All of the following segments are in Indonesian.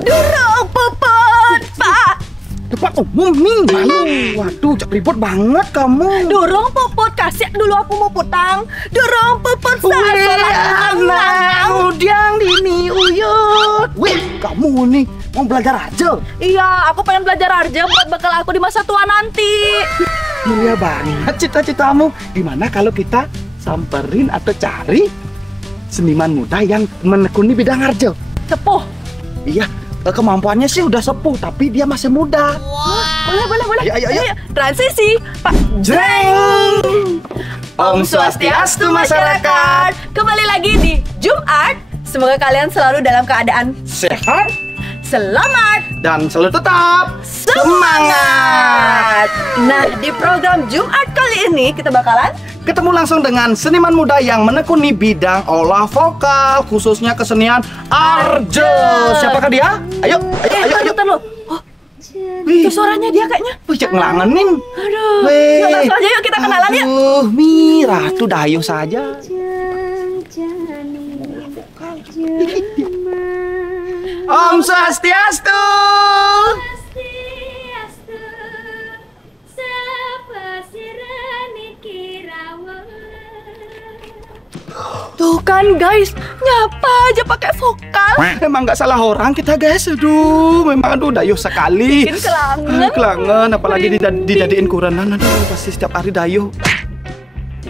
Durung puput, Pak. Tempat umum nih. Waduh, cak ribut banget kamu. Durung puput, kasih dulu aku mau putang. Durung puput anak udang dini uyut. Wih, kamu nih mau belajar aja? Iya, aku pengen belajar aja buat bekal aku di masa tua nanti. Mulia banget cita-citamu. Gimana kalau kita samperin atau cari seniman muda yang menekuni bidang arjo? Sepuh. Iya, kemampuannya sih udah sepuh, tapi dia masih muda. Boleh. Ayo. Transisi, Pak. Jreng. Om Swastiastu masyarakat. Kembali lagi di Jumat. Semoga kalian selalu dalam keadaan Sehat selamat dan selalu tetap semangat. Nah, di program Jumat kali ini kita bakalan ketemu langsung dengan seniman muda yang menekuni bidang olah vokal, khususnya kesenian arjo. Siapakah dia? Ayo. Bentar lo. Oh, itu suaranya dia kayaknya. Wih, cek ngelangenin. Aduh. Wih. Langsung aja yuk kita kenalan ya. Ratu Dayu saja. Om Swastiastu. Tuh kan guys, nyapa aja pakai vokal. Emang nggak salah orang kita guys. Aduh, memang Dayu sekali. Bikin kelangen. Kelangen, apalagi dijadiin kurenan. Aduh, pasti setiap hari Dayu.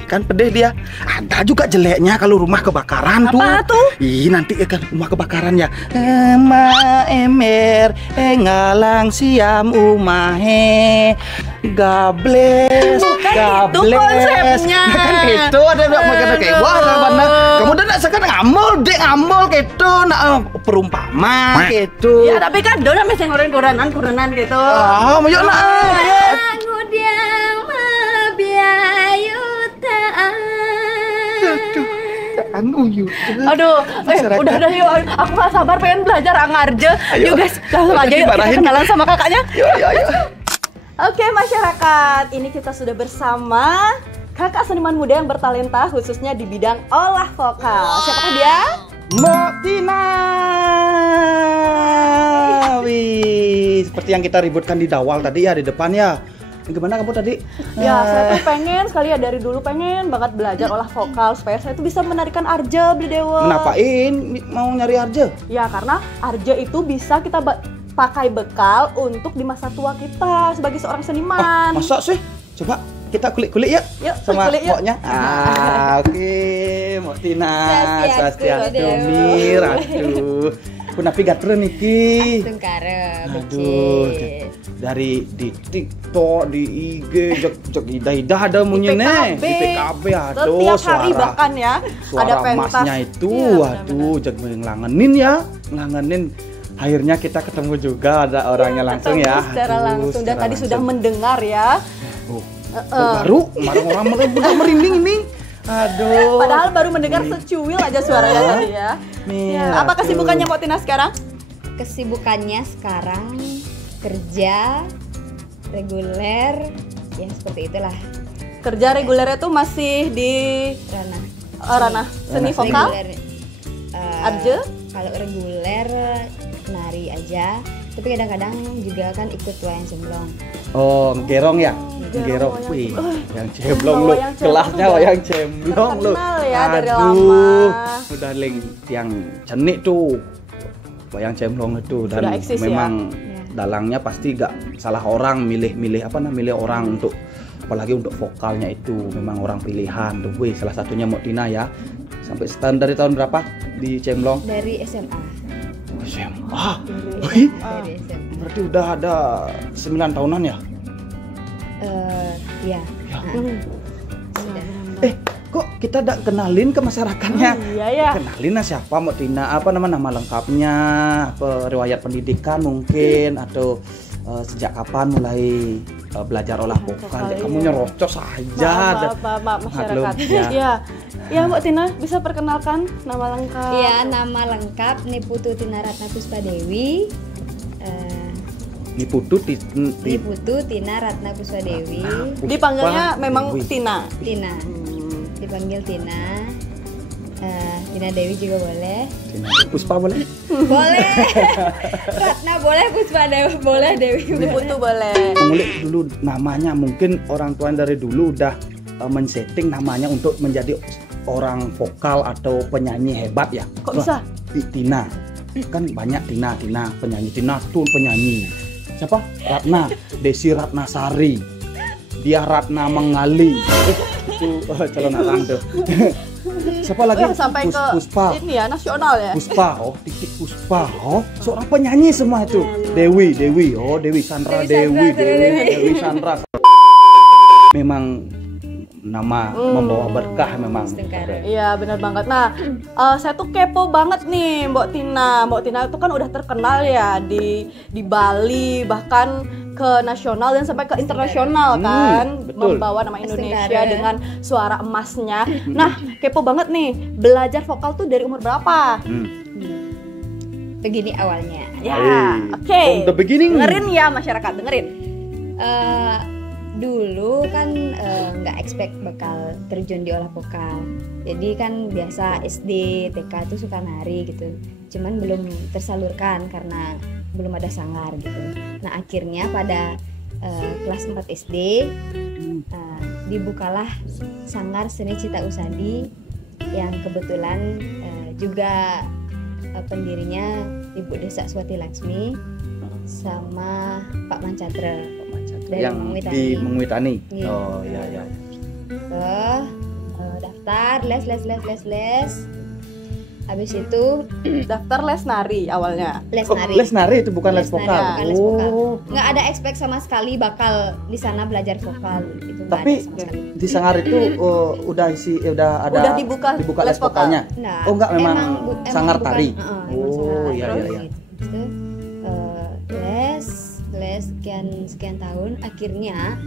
Kan pedih dia. Ada juga jeleknya kalau rumah kebakaran tuh. Apa tuh? Ih, nanti kan rumah kebakaran ya. Ema emer ngalang siam umahe gables. Bukan itu konsepnya. Kan itu ada makanya kayak wah mana. Kamu udah nak sekarang ngamul gitu nak perumpama gitu. Ya tapi kan dona mesti ngorein kurenan gitu. Ah, mau yuk nak. Aduh, udah yuk. Aku gak sabar pengen belajar angarje. Yuk guys, langsung aja yuk kita kenalan sama kakaknya. Yuk. Oke masyarakat, ini kita sudah bersama kakak seniman muda yang bertalenta khususnya di bidang olah vokal. Siapakah dia? Mbak Tina. Wih, seperti yang kita ributkan di awal tadi ya, di depan ya. Gimana kamu tadi? Ya, saya tuh pengen sekali ya dari dulu pengen banget belajar olah vokal supaya saya tuh bisa menarikan arje, Beli Dewa. Ngapain mau nyari arje? Ya, karena arje itu bisa kita pakai bekal untuk di masa tua kita sebagai seorang seniman. Masa sih? Coba kita kulik-kulik ya. Yuk, sama kulik yuk. Mboknya. Oke, Mbok Tina. Swastiastu Ratu. Kunapi gatro niki. Tungkara, aduh, dari di TikTok, di IG, jok idah ada munyene. Di PKB, aduh, setiap hari bahkan ya. Ada pentas. Suara emasnya itu, waduh, jag ngelangenin ya, ngelangenin. Akhirnya kita ketemu juga ada orangnya langsung ya. Secara langsung dan tadi sudah mendengar ya. Baru orang udah merinding ini. Aduh. Padahal baru mendengar secuil aja suaranya tadi ya. Apa kesibukannya Mbak Tina sekarang? Kesibukannya sekarang kerja reguler, ya seperti itulah. Kerja regulernya tuh masih di ranah seni vokal? Arje? Kalau reguler nari aja, tapi kadang-kadang juga kan ikut wayang cemplong. Oh, gerong ya? Gerong, wih, yang cemplong lu, kelasnya wayang cemplong lu. Ya, dari lama. Udah yang cenik tuh, wayang cemplong itu dan memang dalangnya pasti gak salah orang milih orang untuk apalagi untuk vokalnya itu memang orang pilihan tuh, wih, salah satunya Mbok Tina ya. Sampai dari tahun berapa di cemplong? Dari SMA. SMA. Wih, berarti udah ada 9 tahunan ya? Iya. Kok kita tidak kenalin ke masyarakatnya? Iya ya. Kenalin siapa Mbak Tina? Apa nama lengkapnya? Apa riwayat pendidikan mungkin atau sejak kapan mulai belajar olah vokal? Kamu nyerocos aja. Maaf masyarakat. Ya Mbak Tina bisa perkenalkan nama lengkap? Iya, nama lengkap Niputu Tina Ratna Puspadewi. Niputu Tina Ratna Puspadewi. Dipanggilnya memang Tina. Dipanggil Tina. Tina Dewi juga boleh. Puspa boleh? Boleh. Ratna boleh, Puspa Dewi boleh, Dewi Ibu Putu boleh. Mengulik dulu namanya, mungkin orang tua dari dulu udah men-setting namanya untuk menjadi orang vokal atau penyanyi hebat ya. Kok bisa? Tina. Kan banyak Tina penyanyi. Tina tuh penyanyi. Siapa? Ratna, Desi Ratnasari. Dia Ratna Mengali. Itu calon anak tuh. Siapa lagi? Sampai ke Puspa. ini ya, nasional ya. Puspa, Titik Puspa, seorang penyanyi semua itu. Dewi, Dewi Sandra, Dewi Sandra. Memang nama membawa berkah memang. Iya benar banget. Nah, saya tuh kepo banget nih Mbok Tina. Mbok Tina itu kan udah terkenal ya di Bali, bahkan ke nasional dan sampai ke internasional kan, membawa nama Indonesia dengan suara emasnya. Nah, kepo banget nih, belajar vokal tuh dari umur berapa? Begini awalnya. Ya, oke. From the beginning. Dengerin ya masyarakat, dengerin. Dulu kan nggak expect bakal terjun di olah vokal. Jadi kan biasa SD, TK itu suka nari gitu. Cuman belum tersalurkan karena belum ada sanggar gitu. Nah akhirnya pada kelas 4 SD dibukalah sanggar seni Cita Usadi yang kebetulan juga pendirinya Ibu Desa Swati Laksmi sama Pak Mancatra dari yang di Mengwitani. Iya. Oh ya. Daftar les. Habis itu daftar les nari awalnya. Les nari. Les nari itu bukan les vokal. Bukan les vokal. Nggak ada expect sama sekali bakal di sana belajar vokal itu. Tapi di Sanggar itu udah dibuka les vokalnya. Nah, oh enggak, memang Sanggar bukan, tari. Iya. Gitu. Les sekian tahun, akhirnya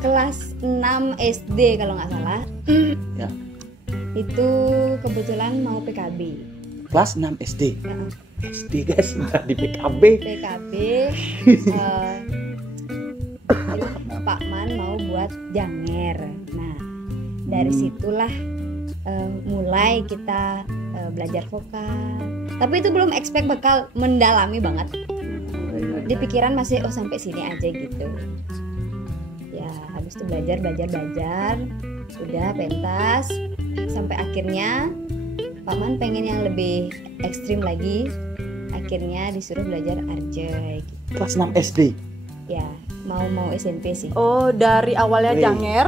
kelas 6 SD kalau nggak salah. Ya. Itu kebetulan mau PKB. Kelas 6 SD. SD guys, di PKB. Pak Man mau buat janger. Nah, dari situlah mulai kita belajar vokal. Tapi itu belum expect bakal mendalami banget. Di pikiran masih sampai sini aja gitu. Ya, habis itu belajar. Udah pentas sampai akhirnya Paman pengen yang lebih ekstrim lagi. Akhirnya disuruh belajar arjay gitu. Kelas 6 SD. Ya, mau SMP sih. Oh, dari awalnya janger.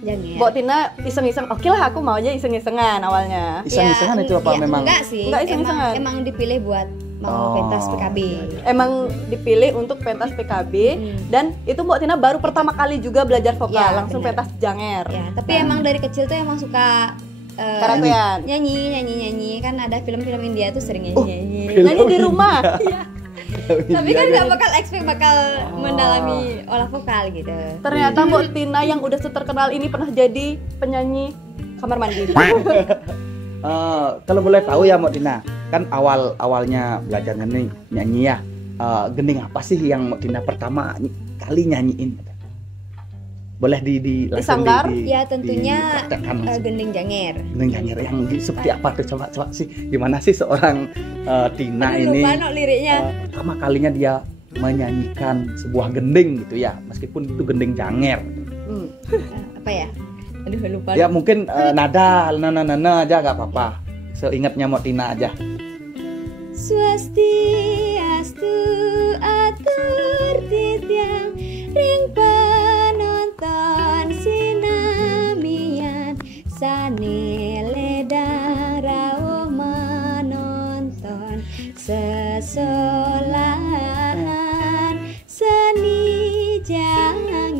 Mbok Tina iseng-iseng, oke lah aku mau aja iseng-isengan awalnya. Iseng-isengan itu apa memang? Enggak sih. Enggak iseng-isengan. Emang dipilih buat mau pentas PKB. Emang dipilih untuk pentas PKB dan itu Mbok Tina baru pertama kali juga belajar vokal, langsung bener. Pentas janger. Ya, tapi emang dari kecil tuh emang suka karaokean. Nyanyi kan ada film-film India tuh sering nyanyi. Nyanyi di rumah. Iya. Tapi kan nggak bakal expect bakal mendalami olah vokal gitu. Ternyata Mbok Tina yang udah terkenal ini pernah jadi penyanyi kamar mandi. Kalau boleh tahu ya Mbok Tina, kan awalnya belajar nyanyi ya. Gending apa sih yang Mbok Tina pertama kali nyanyiin? Boleh di Sanggar? Ya tentunya gending janger. Gending janger yang seperti apa tuh, coba sih gimana sih seorang Tina ini pertama kalinya dia menyanyikan sebuah gending gitu ya, meskipun itu gending janger. Apa ya? Aduh lupa. Ya mungkin nada aja nggak apa-apa. Seingatnya Mbok Tina aja. Swastiastu atur titiang ring panonton sinamian sanile darao manonton sesolahan seni jangen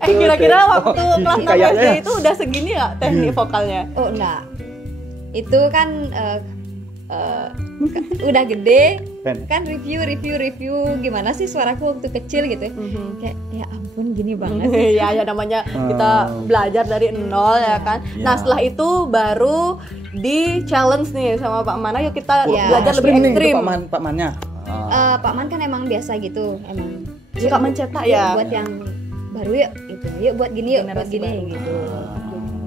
kira-kira waktu kelas 6 SD itu udah segini ya teknik vokalnya? Oh enggak, itu kan udah gede kan, review gimana sih suaraku waktu kecil gitu. Kayak ya ampun gini banget sih. ya namanya kita belajar dari nol ya kan. Nah setelah itu baru di challenge nih sama Pak Man, yuk kita belajar lebih ekstrim. Pak Mannya Pak Man kan emang biasa gitu, emang suka mencetak ya buat yang baru yuk gitu, yuk buat gini yuk, buat Generasi gini baru. gitu.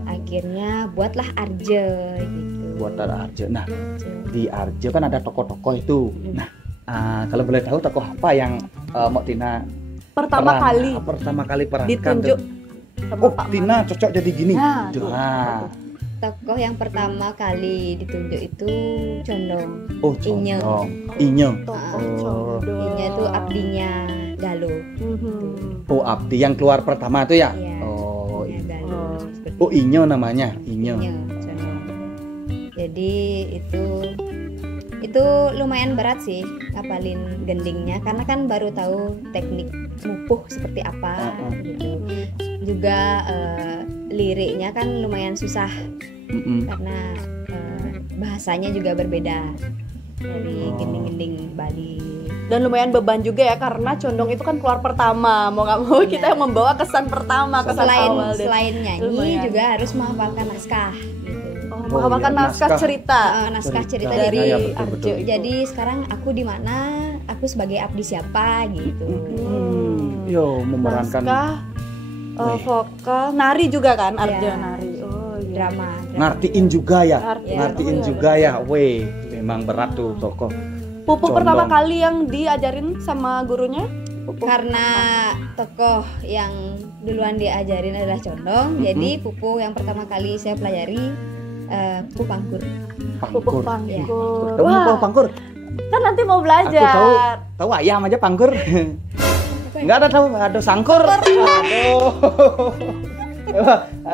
Akhirnya buatlah Arje gitu. Buat Arje. Nah, di Arje kan ada tokoh-tokoh itu. Nah, kalau boleh tahu tokoh apa yang Mbak Tina Pertama kali perankan ditunjuk tuh? sama Oh, Pak Tina cocok jadi gini. Nah, Nah. Tokoh yang pertama kali ditunjuk itu Condong. Oh, Inyo. Condong. Inyo. Tokoh Oh. Condong. Inyo tuh abdinya Galo. Mhm. Oh, Abdi yang keluar pertama tuh ya? Iya. Oh, Abdinya Galo. Oh. Seperti oh Inyo namanya, Inyo. Inyo, Condong. Jadi itu lumayan berat sih ngapalin gendingnya karena kan baru tahu teknik mupuh seperti apa gitu. Juga liriknya kan lumayan susah karena bahasanya juga berbeda dari gending-gending Bali. Dan lumayan beban juga ya karena Condong itu kan keluar pertama, mau nggak mau kita yang membawa kesan pertama, kesan awal. Selain nyanyi lumayan. juga harus menghafalkan naskah gitu. Menghafalkan naskah cerita. Naskah cerita dari Ya, betul, Arje. Jadi sekarang aku di mana, aku sebagai abdi siapa gitu. Yo, memerankan Naskah, vokal, nari juga kan Arje Iya. nari. Oh iya. Drama. ngartiin juga ya. Ngertiin. Ngartiin Oh, iya, juga ya. Weh, memang berat tuh tokoh. Pupu Condong. pertama kali yang diajarin sama gurunya? Karena tokoh yang duluan diajarin adalah Condong, jadi Pupu yang pertama kali saya pelajari Pupu Pangkur. Pupu Pangkur. Pangkur. Tahu Wah, Pangkur? kan nanti mau Aku belajar. tahu ayam aja Pangkur. Enggak ada tahu, ada sangkur. Aduh.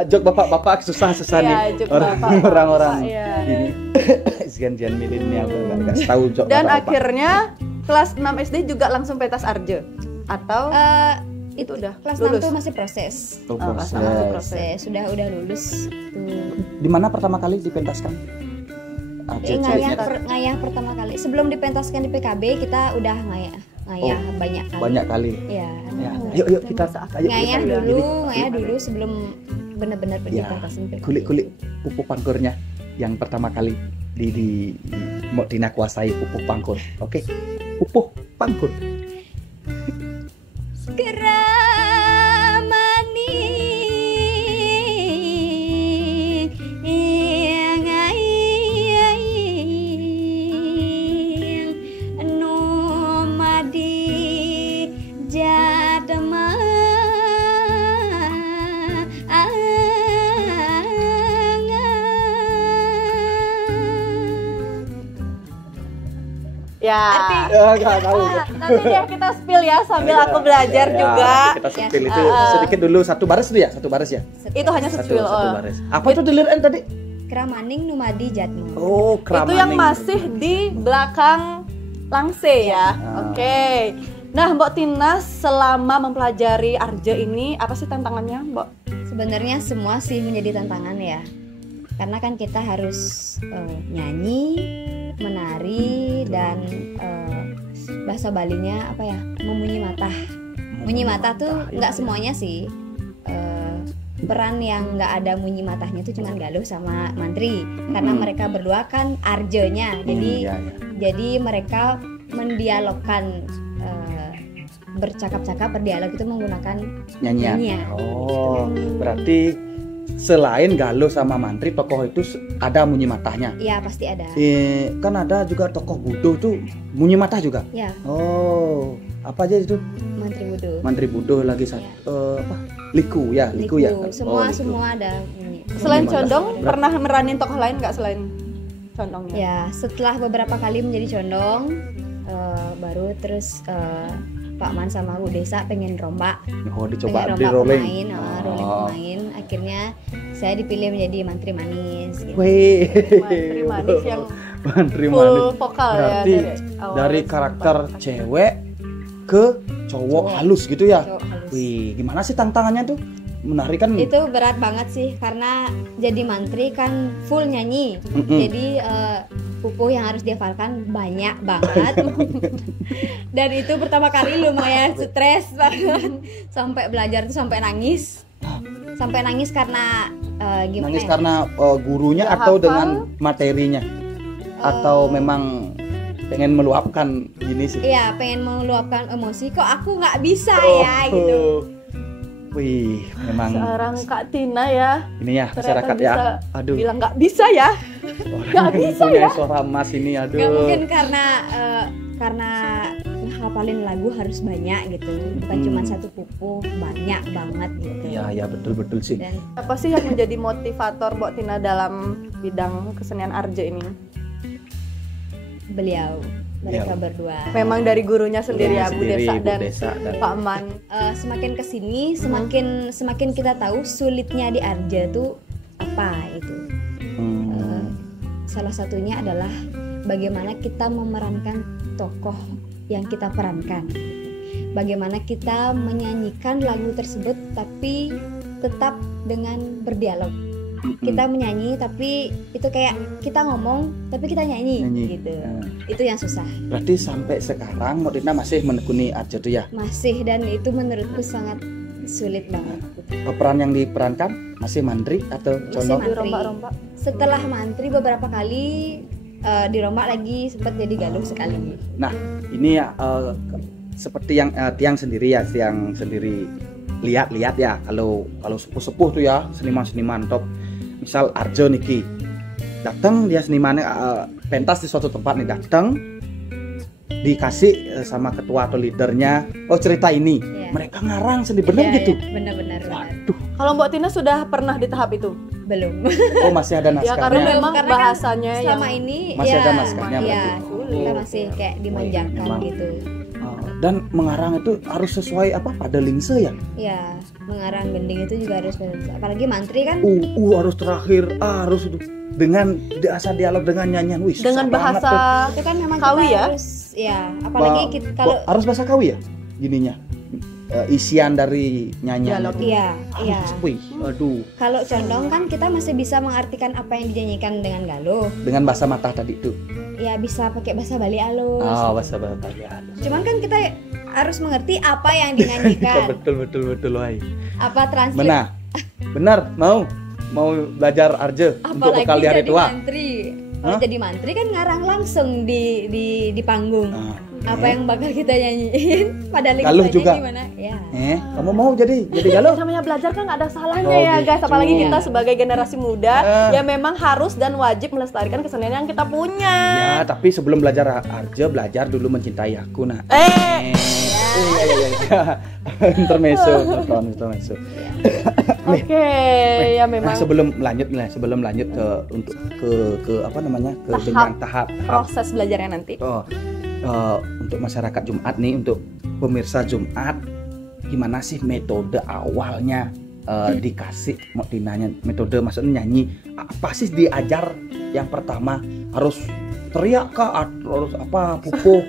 Jok bapak-bapak susah-susah nih. Iya, jok bapak-bapak, Orang-orang iya. ini sekian milenial enggak tahu jok Dan bapak-bapak. akhirnya kelas 6 SD juga langsung pentas Arje atau Itu udah kelas lulus? 6 tuh masih proses. Oh, kelas proses. enam masih proses. Saya udah lulus tuh. Di mana pertama kali dipentaskan? Ngayah pertama kali. Sebelum dipentaskan di PKB kita udah ngayah banyak kali. Banyak kali. Ya. Ya, yuk kita Ngayah kita dulu sebelum benar-benar ya, dipentaskan PKB. kulik Pupu Pangkurnya yang pertama kali di Mbak Tina kuasai Pupu Pangkur. Oke. Pupu Pangkur. Keramani nomadi jadma Ya. Enggak tahu. Nanti deh kita spill ya sambil aku belajar Ya, juga. Kita spill itu sedikit dulu satu baris itu ya, satu baris ya. Itu hanya spill. Satu baris. Apa itu dilirin tadi? Keramaning numadi jadma. Oh, Itu yang masih di belakang Langse ya. Oke. Nah, Mbak Tina selama mempelajari Arje ini apa sih tantangannya, Mbak? Sebenarnya semua sih menjadi tantangan ya. Karena kan kita harus nyanyi, menari dan bahasa Balinya apa ya? Memunyi matah. Munyi matah tuh nggak semuanya sih. Peran yang nggak ada munyi matahnya itu cuma Galuh sama Mantri karena mereka berdua kan Arjenya. Jadi mereka mendialogkan bercakap-cakap berdialog itu menggunakan nyanyian. Oh, berarti selain Galuh sama Mantri tokoh itu ada munyi matahnya. Iya pasti ada. Kan ada juga tokoh Budo tuh munyi matah juga. Ya Oh, apa aja itu? Mantri Budo. Mantri Budo lagi satu apa? Liku ya. Semua Liku. semua ada. Selain Munyi matah. Condong, pernah meranin tokoh lain nggak selain Condongnya? Ya setelah beberapa kali menjadi Condong, baru terus Pak Man sama Bu Desa pengen rombak, Oh, dicoba pengen di rombak rolling. pemain, rolling pemain. Akhirnya saya dipilih menjadi Mantri Manis. Gitu. Wih. Mantri Manis yang Mantri full Manis. vokal Berarti ya awal dari sampai karakter akhir. cewek ke cowok halus gitu ya. Cowok halus. Wih, gimana sih tantangannya tuh? Menari kan Itu berat banget sih karena jadi mantri kan full nyanyi. Jadi pupuh yang harus dihafalkan banyak banget. Dan itu pertama kali lumayan stres banget. Sampai belajar tuh sampai nangis. Sampai nangis karena gimana nangis ya? karena gurunya Nggak atau hafal. dengan materinya? Atau memang pengen meluapkan gini sih? Iya, pengen meluapkan emosi. Kok aku nggak bisa Oh. ya gitu. Wih, memang seorang Kak Tina ya. ini ya Ternyata masyarakat ya. bisa Aduh. bilang nggak bisa ya. Nggak bisa punya ya. suara emas ini, aduh. Nggak mungkin karena ngehafalin lagu harus banyak gitu, bukan cuma satu pupuh, banyak banget gitu. Iya, betul sih. Dan Apa sih yang menjadi motivator Mbok Tina dalam bidang kesenian Arje ini? mereka berdua. Memang dari gurunya sendiri ya, Bu Sendiri, Desa Bu dan Desa dan Pak Man. Semakin kesini semakin kita tahu sulitnya di Arja tuh apa itu. Salah satunya adalah bagaimana kita memerankan tokoh yang kita perankan. Bagaimana kita menyanyikan lagu tersebut tapi tetap dengan berdialog. Kita menyanyi tapi itu kayak kita ngomong tapi kita nyanyi. Gitu. Itu yang susah. Berarti sampai sekarang Mbok Tina masih menekuni Arja tuh ya? Masih, dan itu menurutku sangat sulit banget. Peran yang diperankan masih mantri atau Masih condong? mantri. Rombak-rombak. Setelah mantri beberapa kali dirombak lagi, sempat jadi galuh sekali. Nah, ini ya seperti yang Tiang sendiri ya, Tiang sendiri lihat ya, kalau sepuh-sepuh tuh ya, seniman-seniman top. Misal Arjo niki datang, dia senimannya pentas di suatu tempat nih, datang dikasih sama ketua atau leadernya, oh cerita ini, mereka ngarang sendiri, bener gitu. Benar-benar. Waduh. Kalau Mbok Tina sudah pernah di tahap itu? Belum. Oh, masih ada Ya karena naskahnya. memang Karena kan bahasanya selama yang ini Masih ya, ada naskahnya ya, berarti. kita masih kayak dimanjakan memang. gitu. Dan mengarang itu harus sesuai apa, pada lingse ya? Ya, mengarang gending itu juga harus benar. Apalagi mantri kan. Harus terakhir, harus itu dengan asal dialog dengan nyanyian, wih, dengan susah banget tuh. bahasa Itu kan memang Kawi kita ya? harus ya, apalagi kita, kalau harus bahasa Kawi ya gininya, isian dari nyanyian Dialog. itu. iya. Wih, aduh, Kalau condong kan kita masih bisa mengartikan apa yang dinyanyikan dengan galuh. dengan bahasa mata tadi tuh. Ya bisa pakai bahasa Bali halus. Bahasa ya. Cuman kan kita harus mengerti apa yang dinyanyikan. betul wahai. Apa translate. Benar, mau belajar Arje untuk Apalagi bekal di hari jadi tua. mantri. Kalau jadi mantri kan ngarang langsung di panggung. Apa yang bakal kita nyanyiin pada Galuh linknya juga. gimana? Ya. Kamu mau jadi galuh? namanya belajar kan nggak ada salahnya Oh, ya guys, gitu. apalagi kita sebagai generasi muda ya memang harus dan wajib melestarikan kesenian yang kita punya. Ya, tapi sebelum belajar Arje, belajar dulu mencintai aku, nah. Iya. Intermezzo. Oke, ya memang sebelum lanjut ke untuk ke apa namanya, ke jenjang tahap proses belajarnya nanti. Untuk masyarakat Jumat nih, untuk pemirsa Jumat, gimana sih metode awalnya dikasih Mbok Tinanya, metode maksudnya nyanyi apa sih diajar? Yang pertama harus teriak kah, harus apa, pupuh,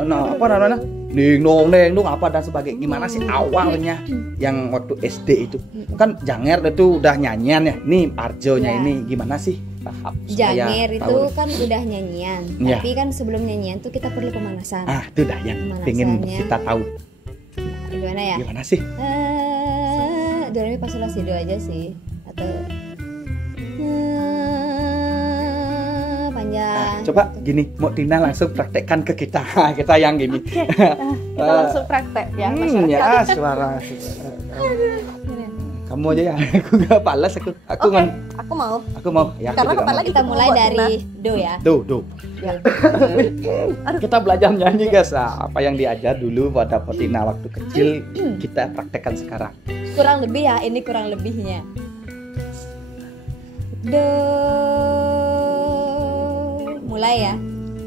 nah apa namanya, ding dong apa dan sebagainya, gimana sih awalnya yang waktu SD itu? Kan Janger itu udah nyanyian ya, nih Arjonya ini gimana sih tahap supaya Janger itu tahu? kan udah nyanyian, Ya. tapi kan sebelum nyanyian tuh kita perlu pemanasan. Itu dah yang pengen Pemanasannya. kita tahu. Gimana ya? Gimana sih? Do re mi fa sol la si do aja sih, atau panjang. Coba gini, Mbok Tina langsung praktekkan ke kita. Kita yang gini. Kita langsung praktek ya masyarakat. Ya, suara. Kamu aja ya. Aku gak balas aku. Aku mau ya. Karena aku juga kapan mau. lagi Kita mulai Mbok dari Tina? do ya. Do. Ya. Kita belajar nyanyi guys. Apa yang diajar dulu pada Mbok Tina waktu kecil, kita praktekkan sekarang. Kurang lebih ya, ini kurang lebihnya. Do, mulai ya.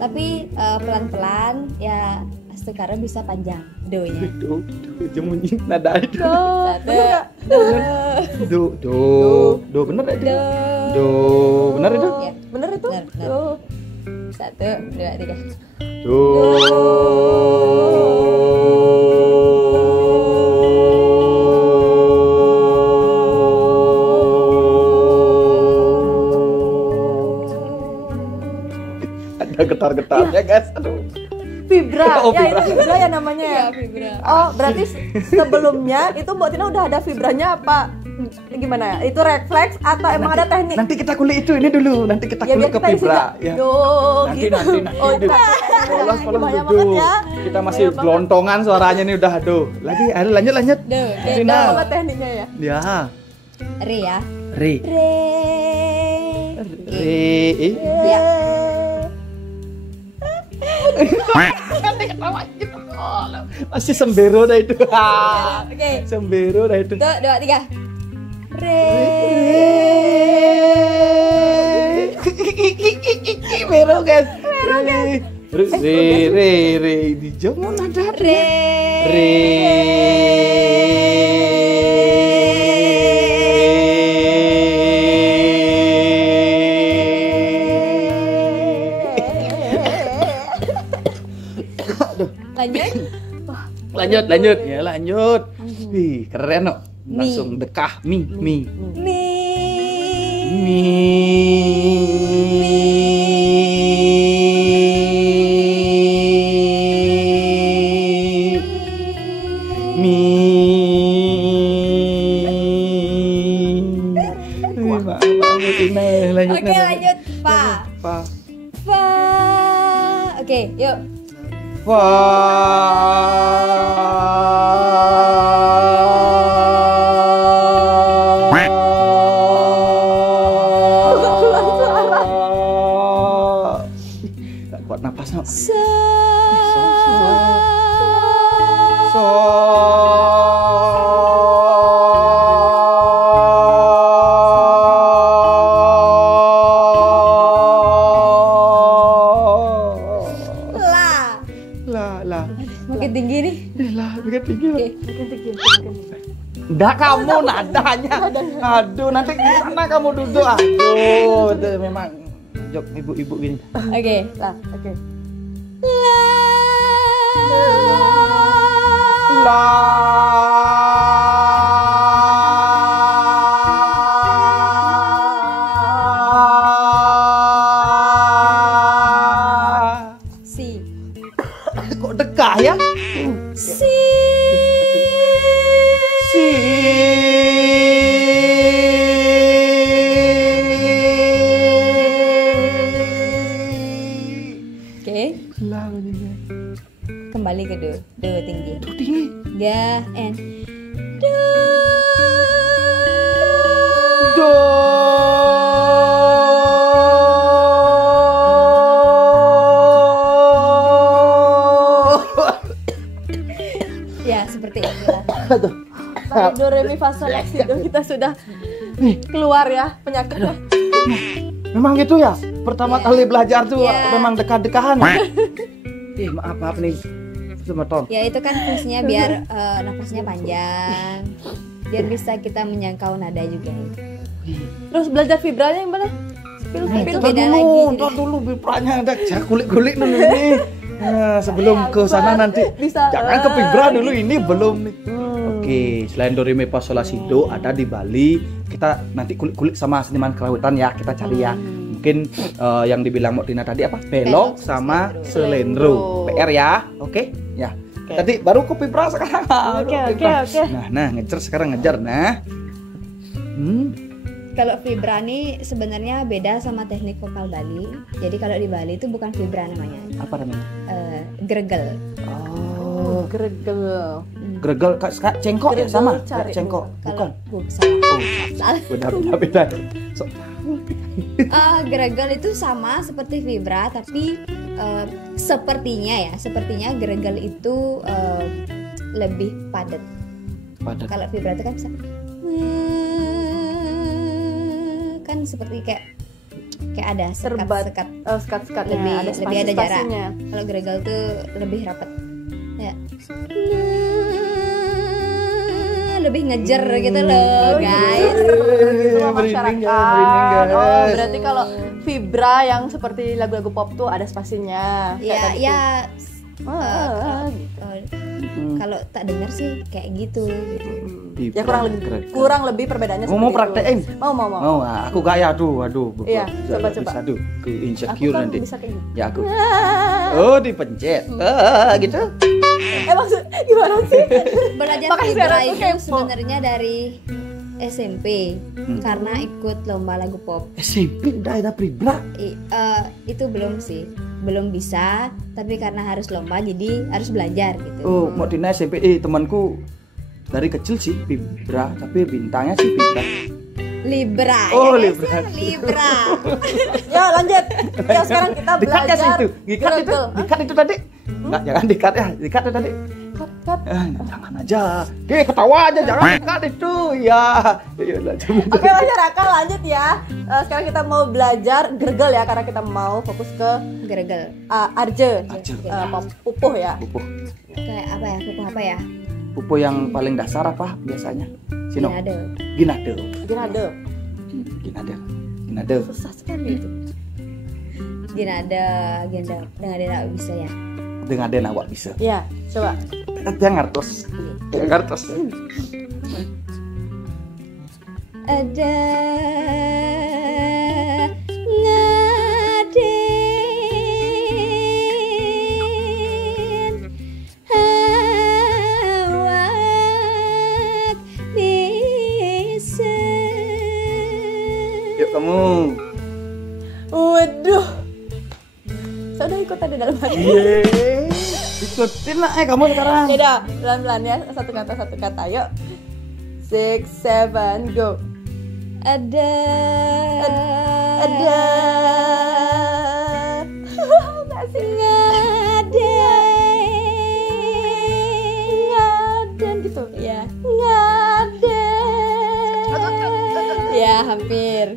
Tapi pelan-pelan ya, sekarang bisa panjang do-nya. Do, jemunyi nada itu. Satu, Do, bener itu. do, Do, bener itu. ya, Bener itu? benar. Tuh. 1, 2, 3. Do. Ada getar-getarnya guys. Aduh. Vibra. Oh, Ya vibra. itu vibra ya namanya ya. Vibra. Oh berarti sebelumnya itu Mbok Tina udah ada vibranya apa? Gimana? Itu refleks atau emang ada teknik? Nanti kita kulik itu ini dulu. Nanti kita kulik ke vibra. Ya. Nanti. Gimana banget ya? Kita masih gelontongan suaranya nih udah. Aduh. Lagi, lanjut. Tina. Apa tekniknya ya? Ya. Re ya. Re. Ya. Masih sembero dah itu. Oke. Sembero dah itu. 1, 2, 3. Re. Mero guys. Re. Di jangan ada. Re. Lanjut. Ya lanjut. Wih, keren no. Langsung dekah mi. Oke, lanjut. Fa. Oke, yuk. Gak kuat napas no. Makin tinggi nih. Makin tinggi. Oke. Udah kamu nadanya. Aduh, nanti gimana kamu duduk? Aduh, itu memang jok ibu-ibu gini. Oke. Oke. Si. Kok dekah ya? Si. Oke. Kembali ke do tinggi. Ga and do. Ya, seperti inilah. Do re mi fa sol la si do kita sudah keluar ya penyakitnya. Memang gitu ya? Pertama kali belajar tuh Yeah. memang dekat-dekahan. Maaf nih. Semeton. Ya itu kan fungsinya biar nafasnya panjang, biar bisa kita menjangkau nada juga. Terus belajar vibranya gimana? Itu beda lagi. Ntar dulu vibranya ada kulik-kulik dulu nih. Nah, sebelum ke sana nanti bisa. jangan ke vibra dulu, ini belum nih. Oke, selain do re mi fa sol la si do ada di Bali. Kita nanti kulik-kulik sama seniman kelautan ya, kita cari ya. Mungkin yang dibilang Mbak Tina tadi apa? Belok sama selendro. PR ya. Oke? Ya. Tadi baru ke vibra sekarang. Oke. Nah, ngejar sekarang ngejar. Nah. Kalau vibra nih sebenarnya beda sama teknik vokal Bali. Jadi kalau di Bali itu bukan vibra namanya. Apa namanya? Gregel. Oh, gregel. Gregel Kak Cengkok ya sama? Kayak Cengkok. Bukan. Salah. Beda. Gregel itu sama seperti vibra tapi sepertinya gregel itu lebih padat. Kalau vibra itu kan bisa kan seperti kayak ada sekat-sekat. Sekat-sekatnya lebih ada jarak. Kalau gregel tuh lebih rapat. Ya. Lebih ngejer gitu loh, guys. Gitu masyarakat. Oh, berarti kalau vibra yang seperti lagu-lagu pop tuh ada spasinya. Ya. Gitu. Kalau tak dengar sih kayak gitu. Ya kurang lebih perbedaannya seperti mau praktekin? Mau. Mau, aku gaya tuh, waduh. Iya, coba. Bisa tuh, ke insecure aku kan nanti. Bisa kayak gitu. Ya aku. Oh, dipencet. Gitu. Maksud gimana sih? Belajar Makanya vibra sekarang tuh itu kepo. sebenarnya dari SMP karena ikut lomba lagu pop. SMP daerah Pribra. Itu belum sih, belum bisa, tapi karena harus lomba jadi harus belajar gitu. Oh, mau Tina SMP temanku dari kecil sih Pribra, tapi bintangnya sih Pribra. Libra. Oh, ya, Libra. Libra. Ya lanjut. Ya sekarang kita Dikat ya sih belajar. itu. Dikat itu tadi. Enggak, jangan dikat ya. Dikat itu tadi. Cut. Jangan aja. Ketawa aja, jangan dikat itu. Ya. Oke masyarakat lanjut ya. Sekarang kita mau belajar gergel ya karena kita mau fokus ke Gergel. arje. Arje. Pupuh ya. Pupuh. Kayak apa ya? Pupuh apa ya? Pupuh yang paling dasar apa biasanya? Sino. Ginade. Ginade. Susah sekali itu. Ginade nggak bisa ya. Dengan awak bisa. Ya, coba. Jangan ngertos. Ada ngaden awak bisa. Yuk kamu. Waduh. Saya udah ikut tadi dalam hati. Yeay. Ikutin lah kamu sekarang. Ya udah, pelan-pelan ya. Satu kata. Yuk. 6, 7, go. Ada Nggak sih. Ngaden gitu. ya Ngaden. ya hampir.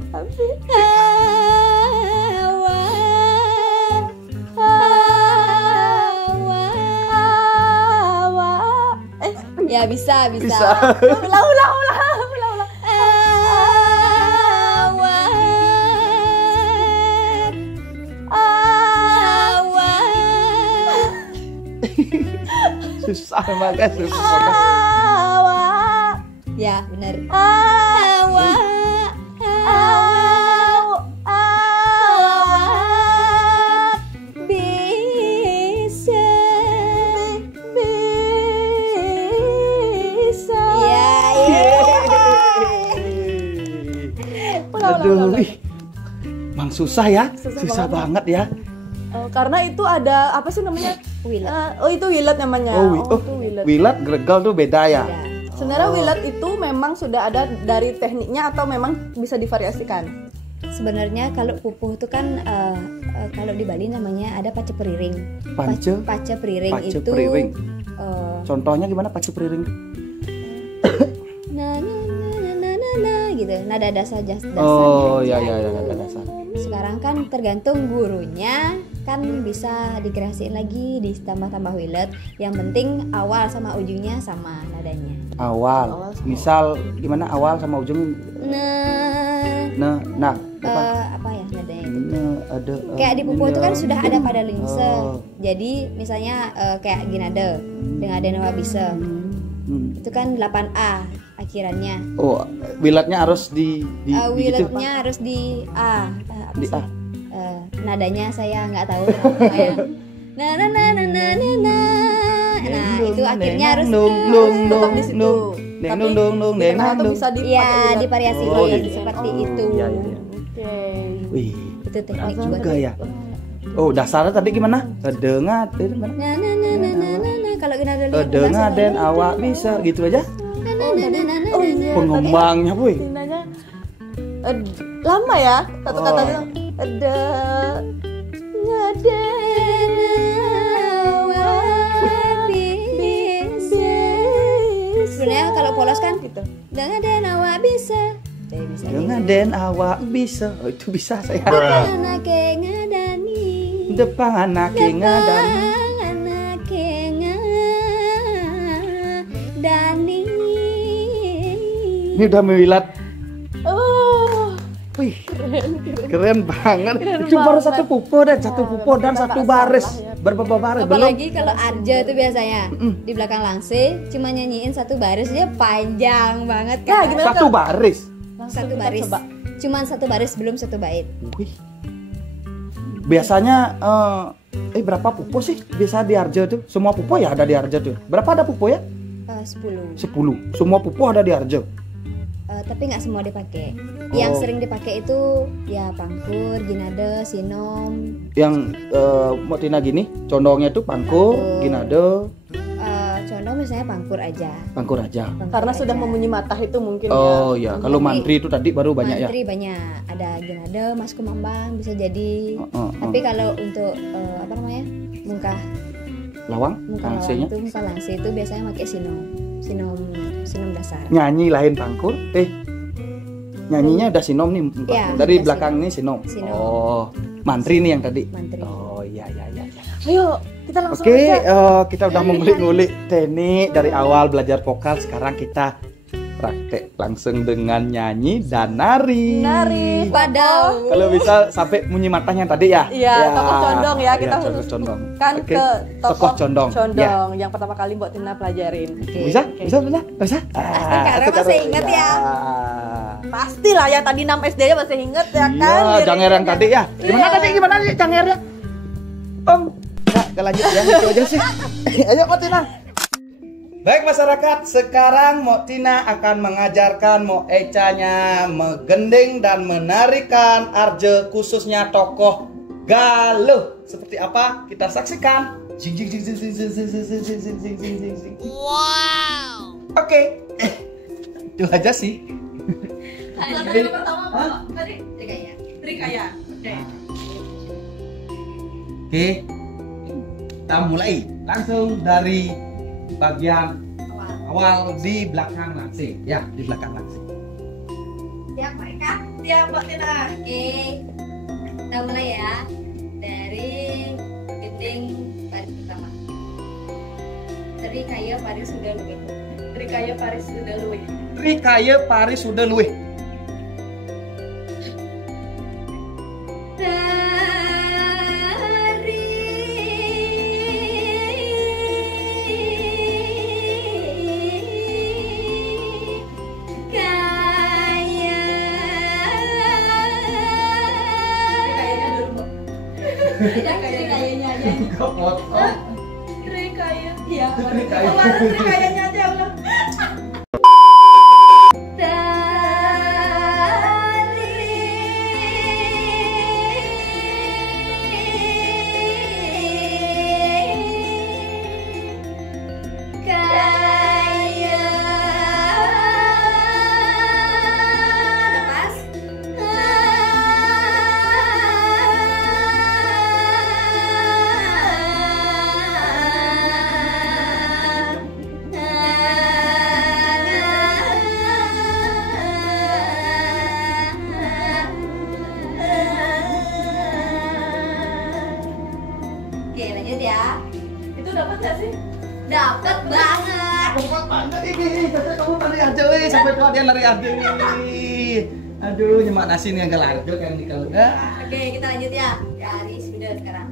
Ya bisa. Ulang. Susah banget, Awak. Ya benar. Awak Bisa. Aduh, Bang susah ya, susah banget ya. Karena itu ada apa sih namanya? Wilat. Itu wilat namanya. Itu wilat. Wilat gergal tuh beda ya. Sebenarnya wilat itu memang sudah ada dari tekniknya atau memang bisa divariasikan? Sebenarnya kalau pupuh itu kan kalau di Bali namanya ada pace periring. Pace periring Pace itu. periring. Contohnya gimana pace periring? Gitu. Nada dasarnya. Oh ya nada dasar. Sekarang kan tergantung gurunya, kan bisa dikreasiin lagi, ditambah-tambah wilet. Yang penting awal sama ujungnya sama nadanya. Awal. Misal gimana awal sama ujung? Nah. Apa ya nadanya itu? Ada. Kayak di pupuh itu kan sudah ada pada lingse. Jadi misalnya kayak ginade dengan ada nawa bisa. Itu kan 8A akhirannya. Oh, wilatnya harus di wilatnya gitu. harus di A. Di A. Nadanya saya nggak tahu. Nah, itu akhirnya harus tetap di situ. Tapi bisa divariasi seperti itu. Iya. Oke. Wih, Itu teknik juga ya. Oh, dasarnya tadi gimana? Dengar, kalau kita dengar dan awak bisa gitu aja. Pengembangnya, boy. Tinanya lama ya satu kata itu. Ada ngaden awak bisa. Sebenarnya kalau polos kan gitu. Ngaden awak bisa. Dengan dan awak bisa. Oh, itu bisa saya. Anake ngadani. Depan anake ngadani. Anake ngadani. Ini udah mewilat. Oh, Wih, keren banget. Itu baru satu pupuh dan satu baris. Berapa baris? Apalagi kalau arja itu biasanya di belakang langse cuma nyanyiin satu baris aja panjang banget kan. gimana Satu baris. Satu baris. Cuman satu baris belum satu bait. Wih. Biasanya berapa pupuh sih biasa di Arja tuh? Semua pupuh ya ada di Arja tuh. Berapa ada pupuh ya? 10. 10. Semua pupuh ada di Arja. tapi nggak semua dipakai. Yang sering dipakai itu ya pangkur, ginade, sinom. Yang Mbak Tina gini, condongnya itu pangkur, ginade. Condong misalnya pangkur aja. Pangkur aja. Karena sudah memunyi matah itu mungkin Oh ya, kalau mantri itu tadi baru banyak ya. Mantri banyak, ada ginade, mas kumambang bisa jadi. Tapi kalau untuk apa namanya, muka lawang, langsenya itu muka langse itu biasanya pakai sinom dasar. Nyanyi lain pangkur, nyanyinya udah sinom nih, ya, dari belakang ini sinom. Oh, mantri nih yang tadi. Mantri. Oh iya. Ayo kita langsung Oke, aja. kita udah mengulik-ngulik teknik dari awal belajar vokal. Sekarang kita praktek langsung dengan nyanyi dan nari. Padahal Kalau bisa sampai munyi matanya tadi ya. Iya, tokoh condong ya, kita tokoh condong. Kan Oke. ke Tokoh condong. Condong yang pertama kali Mbak Tina pelajarin. Bisa? Bisa? karena masih ingat ya. Pastilah yang tadi 6 SD aja masih inget ya kan. Iya, janger yang tadi ya. Gimana sih jangernya? Kita lanjut ya, itu aja sih. Ayo Mbak Tina. Baik masyarakat, sekarang Mbak Tina akan mengajarkan Mbak Ecanya menggending dan menarikan arje khususnya tokoh Galuh. Seperti apa? Kita saksikan. Wow. Oke. Itu aja sih. Yang pertama tadi Trikaya. Oke. Kita mulai langsung dari bagian awal di belakang langsing ya, di belakang langsing. Siap mereka? Siap Mbak Tina. Oke, kita mulai ya dari gending baris pertama. Trikaya Paris sudah luwih. Trikaya Paris sudah luwih. Trikaya Paris sudah luwih. Trikayanya aja. Trikaya. Iya. Trikayanya aja udah. Oke, lanjut ya. Itu dapat nggak sih? Dapat banget. Dapat banget ini. Kamu lari aja sampai tua dia lari aja. Aduh, nyemak nasi nih yang gelar yang di kalau. Oke, kita lanjut ya. Dari sudah sekarang.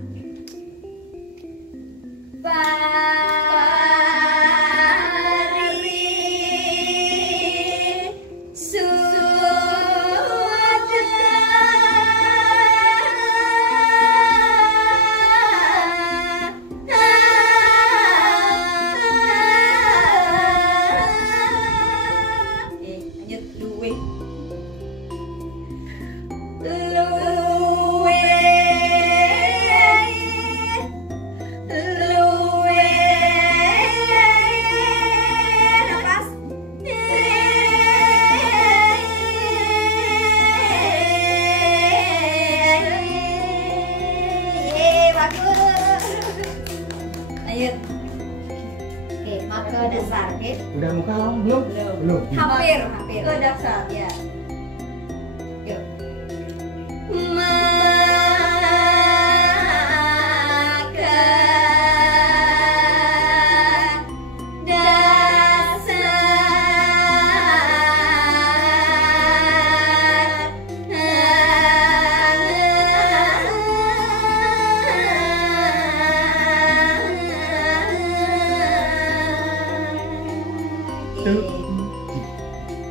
Dasar, oke? Udah muka belum? Belum. Hampir. Ke dasar. Ya. Yuk.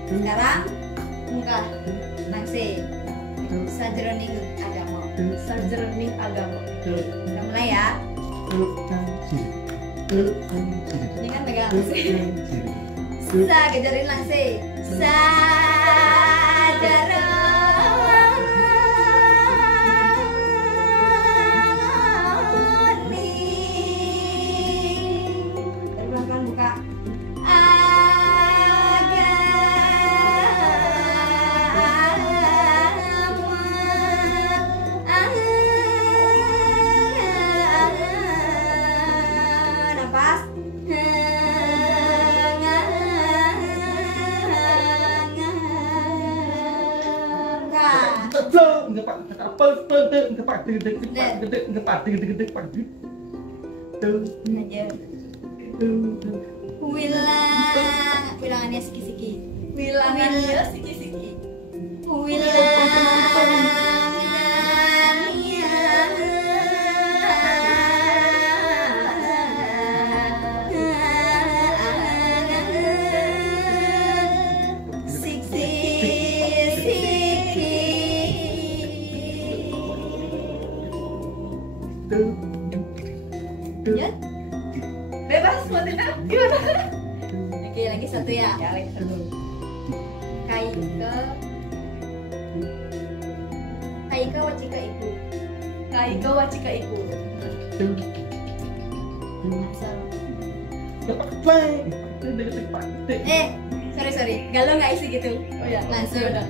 Sekarang muka langsing sajroning agama. Sajroning agama. Kita mulai ya. Ini kan megang langsing. Sa kejarin langsing. Sa Wilangannya siki-siki. Bilangannya siki-siki. Ya, Bebas, Mbak Tina. Gimana? oke, lagi satu ya. Ya, lagi satu. Kaika wacika iku. Kaiko wacika iku. Asal. Sorry. Galau nggak isi gitu. Oh ya, Langsung. udah.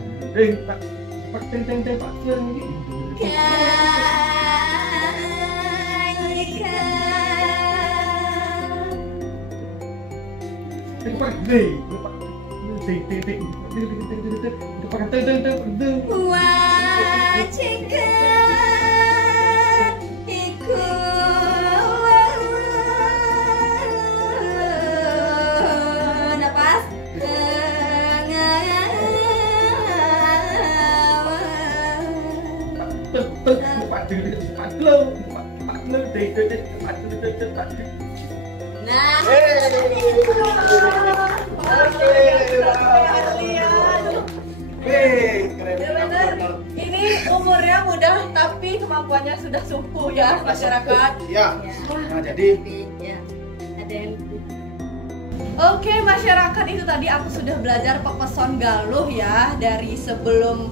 Wacika iku. Napas. Nah, Bener, ini umurnya muda tapi kemampuannya sudah suku ya masyarakat. Ya. Nah, jadi ya, ada yang Oke masyarakat, itu tadi aku sudah belajar pepeson Galuh ya, dari sebelum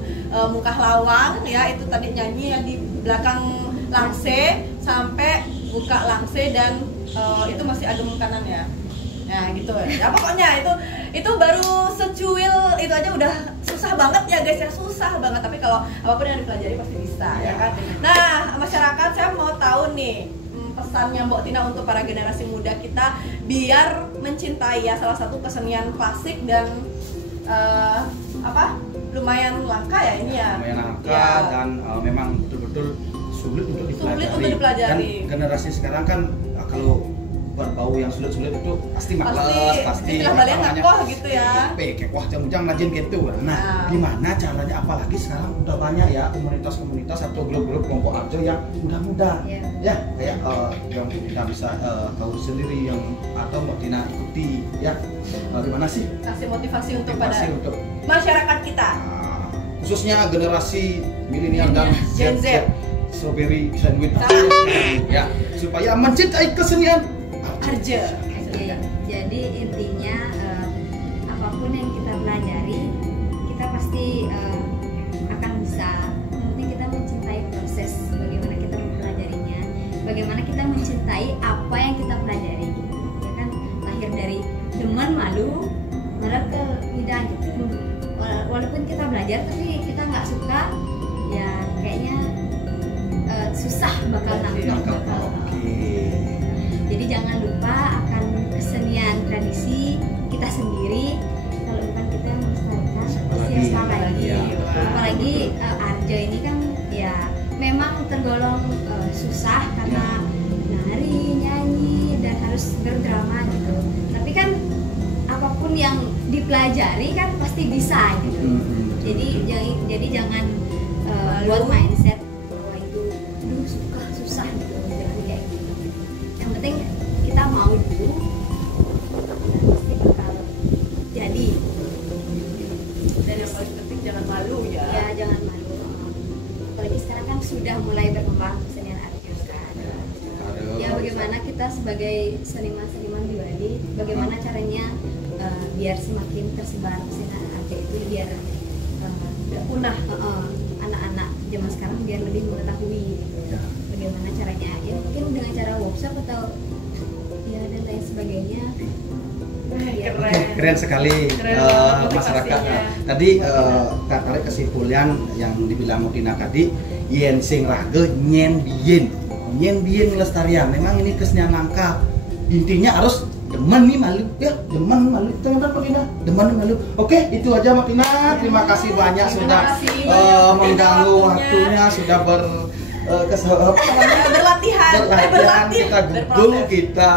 Muka Lawang ya, itu tadi nyanyi yang di belakang Langse sampai buka Langse dan itu masih adem kanan ya. Nah gitu ya, pokoknya itu baru secuil itu aja udah susah banget ya guys ya, susah banget, tapi kalau apapun yang dipelajari pasti bisa ya kan. Nah masyarakat, saya mau tahu nih pesannya Mbok Tina untuk para generasi muda kita biar mencintai ya salah satu kesenian klasik dan lumayan langka ya ini ya. lumayan langka Ya. dan memang betul-betul sulit untuk dipelajari. Sulit untuk dipelajari. Dan generasi sekarang kan kalau berbau yang sulit-sulit itu pasti males, pasti istilah Bali ngakoh gitu ya. wah jam-jam rajin gitu. Nah, gimana caranya, apalagi sekarang udah banyak ya komunitas-komunitas atau grup-grup kelompok arjo yang muda-muda. Ya, kayak yang kita bisa tahu sendiri yang atau mau Tina ikuti ya. Gimana sih? Kasih motivasi untuk pada Motivasi untuk masyarakat kita. khususnya generasi milenial dan Gen Z. strawberry sandwich ya, supaya mencintai kesenian Arjo. Jadi intinya apapun yang kita pelajari, kita pasti akan bisa. Yang penting kita mencintai proses bagaimana kita mempelajarinya, bagaimana kita mencintai apa yang kita pelajari. Ya kan, lahir dari demen, malu, marah ke lidah gitu. Walaupun kita belajar tapi kita nggak suka, ya kayaknya susah bakal nangkep. Jadi jangan lupa akan kesenian tradisi kita sendiri. Kalau bukan kita yang melestarikan, siapa lagi? Apalagi Arjo ini kan ya memang tergolong susah karena nari, nyanyi dan harus berdrama gitu. Tapi kan apapun yang dipelajari kan pasti bisa gitu. Jadi jangan buat mindset bahwa itu susah gitu. Jangan kayak gitu. Yang penting kita mau dulu, pasti bakal jadi. Dan yang paling penting jangan malu ya. Ya jangan malu. Apalagi sekarang kan sudah mulai berkembang kesenian Arjo kan. Ya bagaimana kita sebagai seniman-seniman di Bali, bagaimana caranya biar semakin tersebar kesenian Arjo itu, biar Tidak punah. anak-anak zaman sekarang biar lebih mengetahui gitu. Bagaimana caranya, ya mungkin dengan cara workshop atau ya dan lain sebagainya. Keren sekali. Keren Masyarakat motivasinya. tadi tarik kesimpulan yang dibilang Tina tadi, yen sing rage nyen biyen melestarian. Memang ini kesenian langka, intinya harus demen nih malu ya, demen malu teman-teman Mbak Tina, demen malu. Oke, itu aja Mbak Tina. Terima kasih banyak sudah mengganggu waktunya, sudah berlatihan, kita google, kita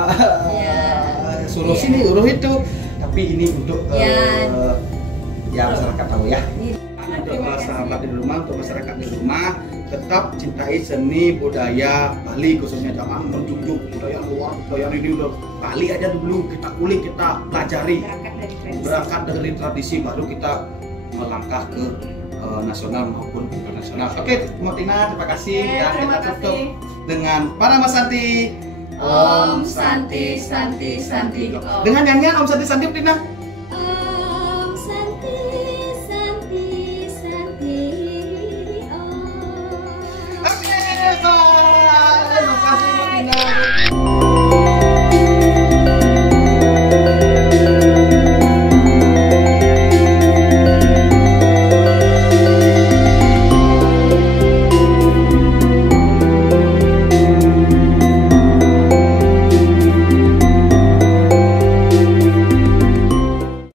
suruh sini, suruh itu. Tapi ini untuk ya masyarakat tahu ya. Untuk sahabat di rumah, untuk masyarakat di rumah, tetap cintai seni budaya Bali, khususnya jangan menjunjung budaya luar, budaya ini udah Bali aja dulu kita kulik, kita pelajari, berangkat dari tradisi baru kita melangkah ke nasional maupun internasional. Oke, Mbak Tina, terima kasih. Ya, kita tutup dengan Para Santi. Om Santi Santi Santi. Dengan nyanyian Om Santi Santi, Tina.